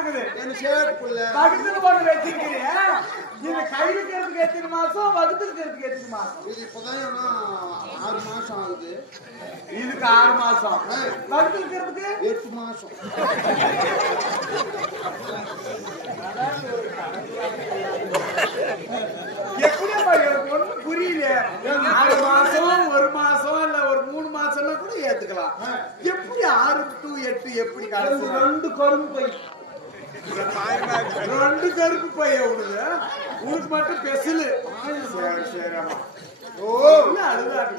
மாட்டுக்குது வகுத்துல போட்டு வச்சிருக்கிறீங்க. இது கையிலுக்கிறதுக்கு எத்தனை மாசம், வகுத்துக்கிறதுக்கு எத்தனை மாசம்? இது இப்பதான் 6 மாசம் ஆகுது. இதுக்கு 6 மாசம், வகுத்துக்கிறதுக்கு 8 மாசம். எப்படியா எனக்கு ஒண்ணும் புரியல. 6 மாசம், 1 மாசம் இல்ல ஒரு 3 மாசம்னா கூட ஏத்துக்கலாம். எப்படி 6 to 8 எப்படி கலந்து? 2 கரும்பு பை, 2 கருப்பு பைய உனக்கு, உனக்கு மட்டும் பெசலு. சரி சரி, ஆமா. ஓ அழுதாட்டு